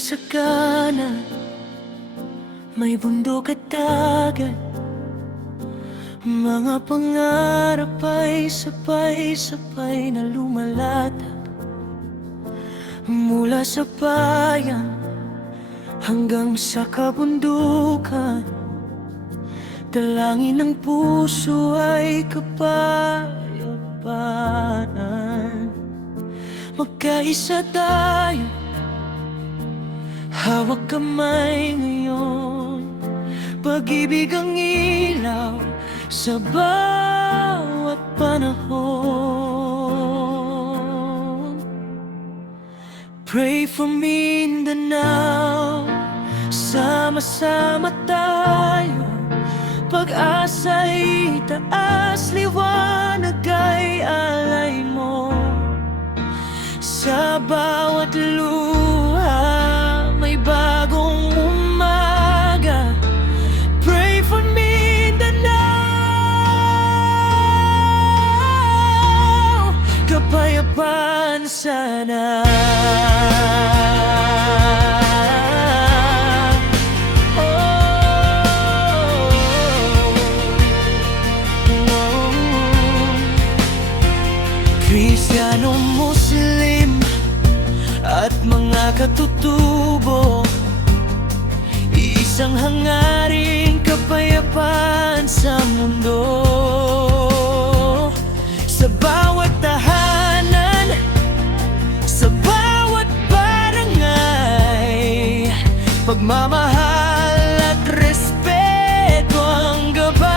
sagana, may bundok at dagat. Mga pangarap ay sabay-sabay na lumalatag. Mula sa bayan hanggang sa kabundukan, dalangin ng puso ay kapayapaan. Magkaisa tayo, hawak kamay ngayon. Pag-ibig ang ilaw sa bawat panahon. Pray for Mindanao, sama-sama tayo. Pag-asa'y itaas, liwanag ay alay mo. Sa bawat luha, may bagong umaga. Pray for Mindanao, kapayapaan sana. Kristiyano, Muslim at mga katutubo, iisang hangaring kapayapaan sa mundo. Sa bawat tahanan, sa bawat barangay, pagmamahal at respeto ang gabay.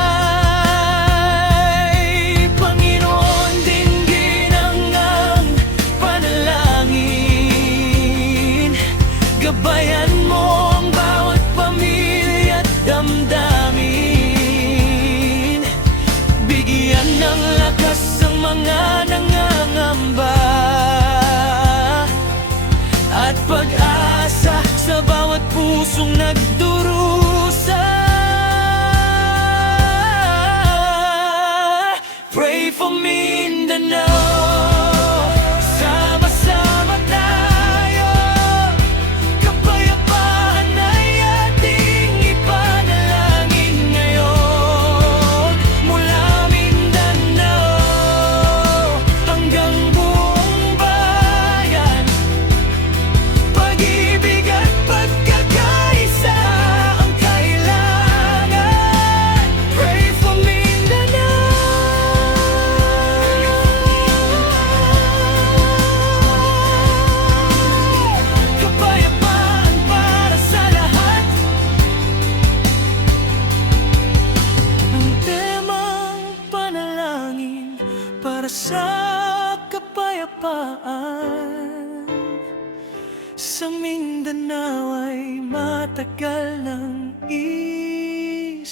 Panginoon, dinggin ang panalangin. Gabayan mo ang bawat pamilya at damdamin. Bigyan ng lakas ang mga nangangamba at pag-asa sa bawat pusong nagdurusa. Pray for Mindanao, sama-sama tayo. Kapayapaan ay ating ipanalangin ngayon. Mula Mindanao hanggang buong bayan, pag-ibig at pagkakaisa ang kailangan. Pray for Mindanao, kapayapaan para sa lahat. Ang temang panalangin para sa kapayapaan sa Mindanao ay matagal nang isinusulong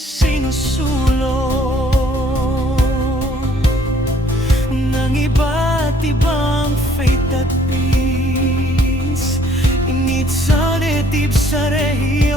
ng iba't ibang faith at peace. In its solitude sa rehiyon